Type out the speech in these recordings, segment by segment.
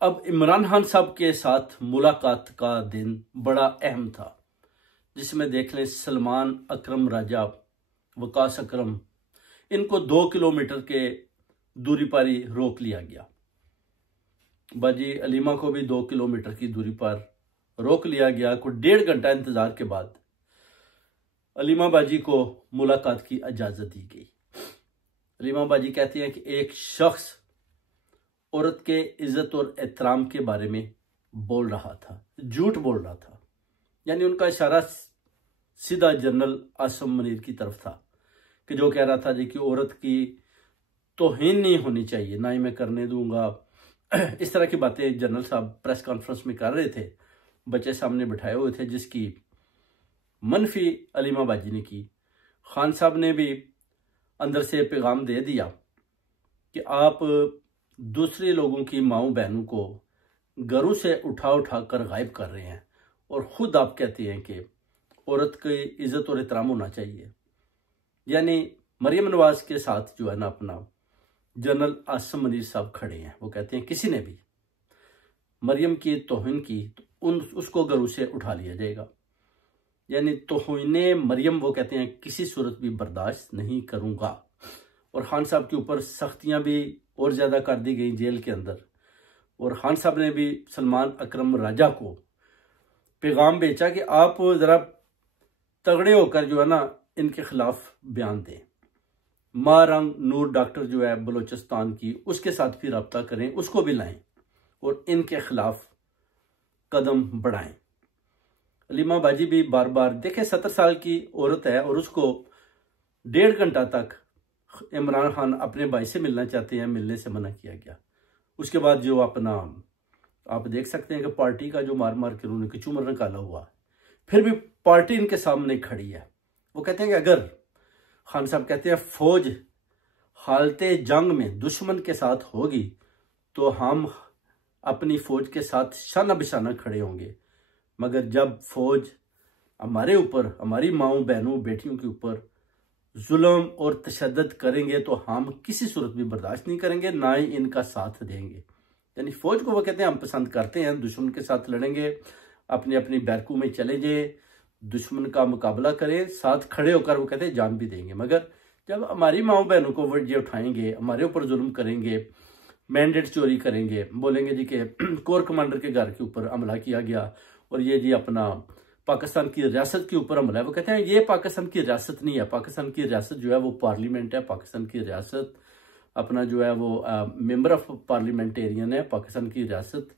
अब इमरान खान साहब के साथ मुलाकात का दिन बड़ा अहम था, जिसमें देख लें सलमान अकरम राजा, वकास अकरम, इनको 2 किलोमीटर के दूरी पर ही रोक लिया गया। बाजी अलीमा को भी 2 किलोमीटर की दूरी पर रोक लिया गया। कुछ 1.5 घंटा इंतजार के बाद अलीमा बाजी को मुलाकात की इजाजत दी गई। अलीमा बाजी कहती हैं कि एक शख्स औरत के इज्जत और एहतराम के बारे में बोल रहा था, झूठ बोल रहा था। यानी उनका इशारा सीधा जनरल आसिम मुनीर की तरफ था कि जो कह रहा था जी कि औरत की तौहीन नहीं होनी चाहिए, ना ही मैं करने दूंगा। इस तरह की बातें जनरल साहब प्रेस कॉन्फ्रेंस में कर रहे थे, बच्चे सामने बिठाए हुए थे, जिसकी मनफी अलीमा बाजी ने की। खान साहब ने भी अंदर से पैगाम दे दिया कि आप दूसरे लोगों की माओ बहनों को घरों से उठा कर गायब कर रहे हैं और ख़ुद आप कहते हैं कि औरत की इज़्ज़त और एहतराम होना चाहिए। यानी मरियम नवाज के साथ जो है ना अपना जनरल आसिम मुनीर साहब खड़े हैं। वो कहते हैं किसी ने भी मरियम की तौहीन की तो उसको घरों से उठा लिया जाएगा। यानी तौहीने मरियम वो कहते हैं किसी सूरत भी बर्दाश्त नहीं करूँगा। और खान साहब के ऊपर सख्तियाँ भी और ज़्यादा कर दी गई जेल के अंदर। और खान साहब ने भी सलमान अकरम राजा को पैगाम भेजा कि आप ज़रा तगड़े होकर जो है ना इनके खिलाफ बयान दें। मारंग नूर डॉक्टर जो है बलूचिस्तान की, उसके साथ भी रब्ता करें, उसको भी लाएं और इनके खिलाफ कदम बढ़ाएं। अलीमा बाजी भी बार बार देखें, 70 साल की औरत है और उसको 1.5 घंटा तक इमरान खान अपने भाई से मिलना चाहते हैं, मिलने से मना किया गया। उसके बाद जो अपना आप देख सकते हैं कि पार्टी का जो मार मार के उन्होंने किचूमर निकाला हुआ, फिर भी पार्टी इनके सामने खड़ी है। वो कहते हैं कि अगर खान साहब कहते हैं फौज हालते जंग में दुश्मन के साथ होगी तो हम अपनी फौज के साथ शाना बिशाना खड़े होंगे, मगर जब फौज हमारे ऊपर, हमारी माओ बहनों बेटियों के ऊपर जुल्म और तशद्दुद करेंगे तो हम किसी सूरत भी बर्दाश्त नहीं करेंगे, ना ही इनका साथ देंगे। यानी फौज को वो कहते हैं हम पसंद करते हैं, दुश्मन के साथ लड़ेंगे, अपनी अपनी बैरकू में चले जाए, दुश्मन का मुकाबला करें, साथ खड़े होकर वो कहते हैं जान भी देंगे। मगर जब हमारी माओ बहनों को वो उठाएंगे, हमारे ऊपर जुल्म करेंगे, मैंडेट चोरी करेंगे, बोलेंगे जी कि कोर कमांडर के घर के ऊपर हमला किया गया और ये जी अपना पाकिस्तान की रियासत के ऊपर हमला है। वो कहते हैं ये पाकिस्तान की रियासत नहीं है, पाकिस्तान की रियासत जो है वो पार्लियामेंट है, पाकिस्तान की रियासत अपना जो है वो मेंबर ऑफ पार्लियामेंटेरियन है, पाकिस्तान की रियासत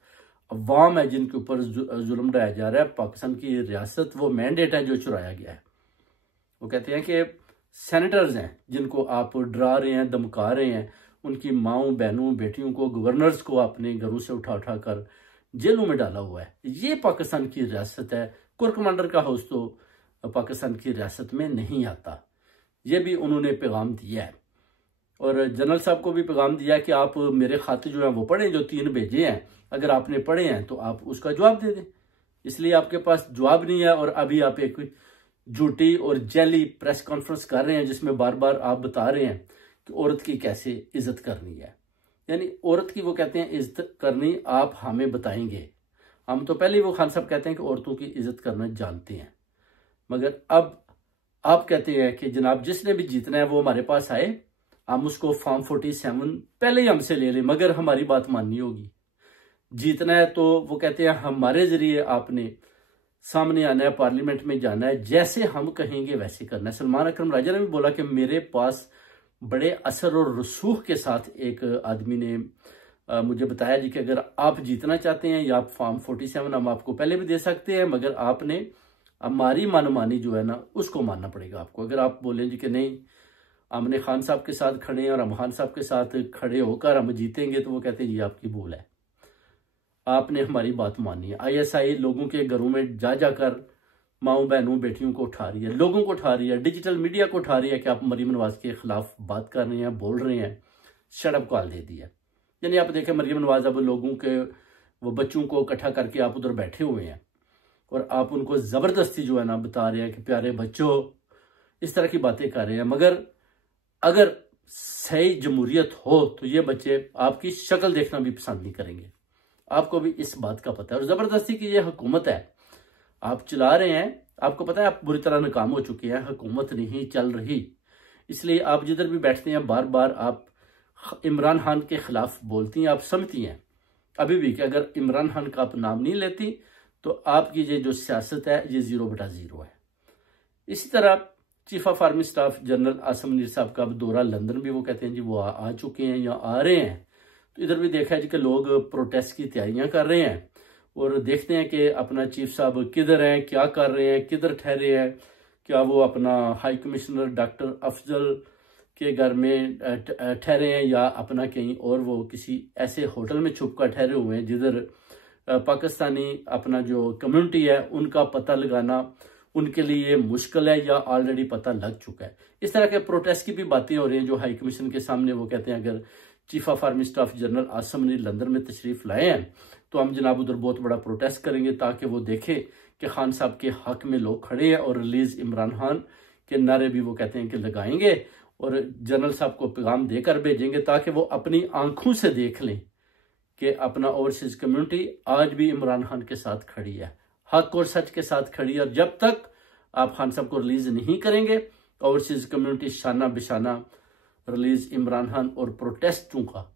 अवाम है जिनके ऊपर जुल्म ढाया जा रहा है, पाकिस्तान की रियासत वो मैंडेट है जो चुराया गया है। वो कहते हैं कि सेनेटर्स हैं जिनको आप डरा रहे हैं, धमका रहे हैं, उनकी माओ बहनों बेटियों को, गवर्नर्स को अपने घरों से उठा कर जेलों में डाला हुआ है। ये पाकिस्तान की रियासत है। कोर कमांडर का हाउस तो पाकिस्तान की रियासत में नहीं आता। ये भी उन्होंने पैगाम दिया है और जनरल साहब को भी पैगाम दिया कि आप मेरे खाते जो है वो पढ़ें, जो 3 भेजे हैं, अगर आपने पढ़े हैं तो आप उसका जवाब दे दें। इसलिए आपके पास जवाब नहीं है और अभी आप एक झूठी और जैली प्रेस कॉन्फ्रेंस कर रहे हैं जिसमें बार बार आप बता रहे हैं कि औरत की कैसे इज्जत करनी है। यानी औरत की वो कहते हैं इज्जत करनी आप हमें बताएंगे। हम तो पहले ही वो खान साहब कहते हैं कि औरतों की इज्जत करना जानते हैं, मगर अब आप कहते हैं कि जनाब जिसने भी जीतना है वो हमारे पास आए, हम उसको फॉर्म 47 पहले ही हमसे ले लें, मगर हमारी बात माननी होगी। जीतना है तो वो कहते हैं हमारे जरिए आपने सामने आना है, पार्लियामेंट में जाना है, जैसे हम कहेंगे वैसे करना है। सलमान अकरम राजा ने भी बोला कि मेरे पास बड़े असर और रसूख के साथ एक आदमी ने मुझे बताया जी कि अगर आप जीतना चाहते हैं या आप फॉर्म 47 हम आपको पहले भी दे सकते हैं, मगर आपने हमारी मनमानी जो है ना उसको मानना पड़ेगा आपको। अगर आप बोलें जी कि नहीं हमने खान साहब के साथ खड़े हैं और हम खान साहब के साथ खड़े होकर हम जीतेंगे, तो वो कहते हैं ये आपकी भूल है, आपने हमारी बात मानी है। ISI लोगों के घरों में जाकर माओ बहनों बेटियों को उठा रही है, लोगों को उठा रही है, डिजिटल मीडिया को उठा रही है कि आप मरियम नवाज के खिलाफ बात कर रहे हैं, बोल रहे हैं, शटअप कॉल दे दिया। यानी आप देखें मरियम नवाज अब लोगों के वो बच्चों को इकट्ठा करके आप उधर बैठे हुए हैं और आप उनको ज़बरदस्ती जो है ना बता रहे हैं कि प्यारे बच्चों, इस तरह की बातें कर रहे हैं। मगर अगर सही जमहूरियत हो तो ये बच्चे आपकी शक्ल देखना भी पसंद नहीं करेंगे, आपको भी इस बात का पता है। और जबरदस्ती की ये हुकूमत है, आप चला रहे हैं, आपको पता है आप बुरी तरह नाकाम हो चुके हैं, हुकूमत नहीं चल रही। इसलिए आप जिधर भी बैठते हैं बार बार आप इमरान खान के खिलाफ बोलती हैं। आप समझती हैं अभी भी कि अगर इमरान खान का आप नाम नहीं लेती तो आपकी ये जो सियासत है ये 0/0 है। इसी तरह chief of army staff general Asim Munir साहब का अब दौरा लंदन भी वो कहते हैं जी वो आ चुके हैं या आ रहे हैं। तो इधर भी देखा है जी कि लोग प्रोटेस्ट की तैयारियां कर रहे हैं और देखते हैं कि अपना चीफ साहब किधर हैं, क्या कर रहे हैं, किधर ठहरे हैं। क्या वो अपना हाई कमिश्नर डॉक्टर अफजल के घर में ठहरे हैं या अपना कहीं और वो किसी ऐसे होटल में छुप कर ठहरे हुए हैं जिधर पाकिस्तानी अपना जो कम्युनिटी है उनका पता लगाना उनके लिए मुश्किल है या ऑलरेडी पता लग चुका है। इस तरह के प्रोटेस्ट की भी बातें हो रही हैं जो हाई कमीशन के सामने। वो कहते हैं अगर chief of army staff general Asim Munir London में तशरीफ लाए हैं तो हम जनाब उधर बहुत बड़ा प्रोटेस्ट करेंगे ताकि वो देखे कि खान साहब के हक में लोग खड़े हैं और रिलीज इमरान खान के नारे भी वो कहते हैं कि लगाएंगे और जनरल साहब को पैगाम देकर भेजेंगे ताकि वो अपनी आंखों से देख लें कि अपना ओवरसीज कम्युनिटी आज भी इमरान खान के साथ खड़ी है, हक और सच के साथ खड़ी है। और जब तक आप खान साहब को रिलीज नहीं करेंगे ओवरसीज कम्युनिटी शाना बिशाना रिलीज इमरान खान और प्रोटेस्टों का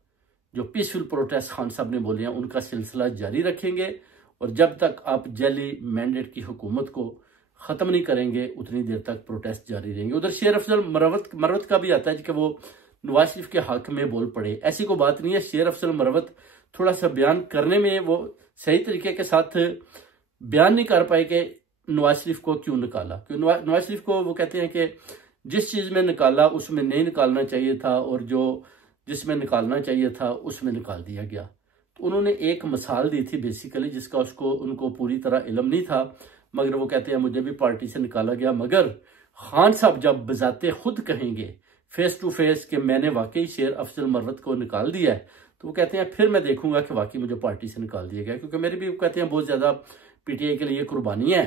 जो पीसफुल प्रोटेस्ट खान साहब ने बोले हैं उनका सिलसिला जारी रखेंगे। और जब तक आप जैली मैंडेट की हुकूमत को ख़त्म नहीं करेंगे उतनी देर तक प्रोटेस्ट जारी रहेंगे। उधर शेर अफजल मरवत का भी आता है कि वो नवाज शरीफ के हक में बोल पड़े। ऐसी कोई बात नहीं है। शेर अफजल मरवत थोड़ा सा बयान करने में वो सही तरीके के साथ बयान नहीं कर पाए कि नवाज शरीफ को क्यों निकाला। क्यों नवाज शरीफ को वो कहते हैं कि जिस चीज़ में निकाला उसमें नहीं निकालना चाहिए था और जो जिसमें निकालना चाहिए था उसमें निकाल दिया गया। तो उन्होंने एक मिसाल दी थी बेसिकली जिसका उनको पूरी तरह इल्म नहीं था, मगर वो कहते हैं मुझे भी पार्टी से निकाला गया। मगर खान साहब जब बजाते खुद कहेंगे फेस टू फेस कि मैंने वाकई शेर अफजल मरवत को निकाल दिया है तो वो कहते हैं फिर मैं देखूंगा कि वाकई मुझे पार्टी से निकाल दिया गया, क्योंकि मेरी भी कहते हैं बहुत ज़्यादा पीटीआई के लिए कुर्बानी है।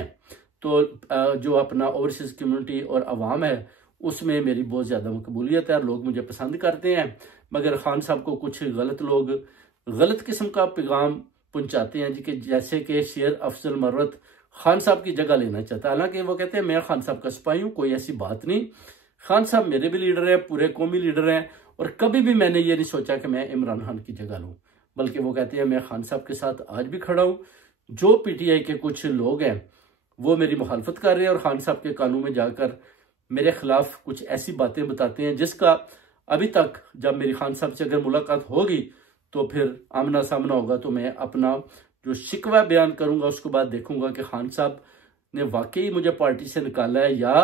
तो जो अपना ओवरसीज कम्युनिटी और अवाम है उसमें मेरी बहुत ज़्यादा मकबूलियत है और लोग मुझे पसंद करते हैं। मगर खान साहब को कुछ गलत लोग गलत किस्म का पैगाम पहुंचाते हैं जी कि जैसे कि शेर अफजल मरवत खान साहब की जगह लेना चाहता है। हालांकि वो कहते हैं मैं खान साहब का सिपाही हूँ, कोई ऐसी बात नहीं। खान साहब मेरे भी लीडर हैं, पूरे कौमी लीडर हैं और कभी भी मैंने ये नहीं सोचा कि मैं इमरान खान की जगह लूँ, बल्कि वो कहते हैं मैं खान साहब के साथ आज भी खड़ा हूँ। जो पीटीआई के कुछ लोग हैं वो मेरी मुखालफत कर रहे हैं और खान साहब के कानून में जाकर मेरे खिलाफ कुछ ऐसी बातें बताते हैं जिसका अभी तक जब मेरी खान साहब से अगर मुलाकात होगी तो फिर आमना सामना होगा तो मैं अपना जो शिकवा बयान करूंगा उसके बाद देखूंगा कि खान साहब ने वाकई मुझे पार्टी से निकाला है या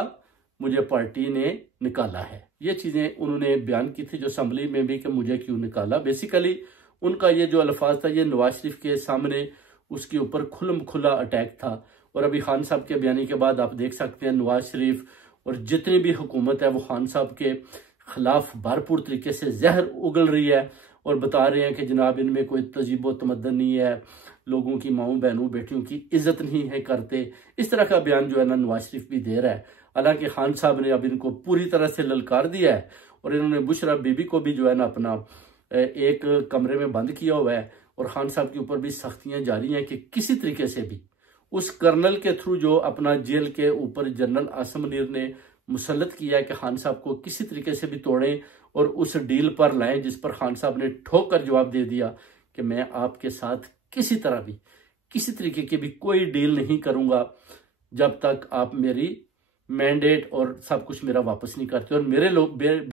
मुझे पार्टी ने निकाला है। ये चीज़ें उन्होंने बयान की थी जो असम्बली में भी कि मुझे क्यों निकाला। बेसिकली उनका ये जो अल्फाज था ये नवाज शरीफ के सामने उसके ऊपर खुल्म खुला अटैक था। और अभी खान साहब के बयानी के बाद आप देख सकते हैं नवाज शरीफ और जितनी भी हुकूमत है वो खान साहब के खिलाफ भरपूर तरीके से जहर उगल रही है और बता रहे हैं कि जनाब इनमें कोई तजीब व तमद्दन नहीं है, लोगों की माओं बहनों बेटियों की इज्जत नहीं है करते। इस तरह का बयान जो है ना नवाज शरीफ भी दे रहा है। हालांकि खान साहब ने अब इनको पूरी तरह से ललकार दिया है और इन्होंने बुशरा बीबी को भी जो है ना अपना एक कमरे में बंद किया हुआ है और खान साहब के ऊपर भी सख्तियां जारी हैं कि किसी तरीके से भी उस कर्नल के थ्रू जो अपना जेल के ऊपर जनरल आसिम मुनीर ने मुसल्लत किया है कि खान साहब को किसी तरीके से भी तोड़ें और उस डील पर लाएं जिस पर खान साहब ने ठोक कर जवाब दे दिया कि मैं आपके साथ किसी तरह भी किसी तरीके की भी कोई डील नहीं करूंगा जब तक आप मेरी मैंडेट और सब कुछ मेरा वापस नहीं करते और मेरे लोग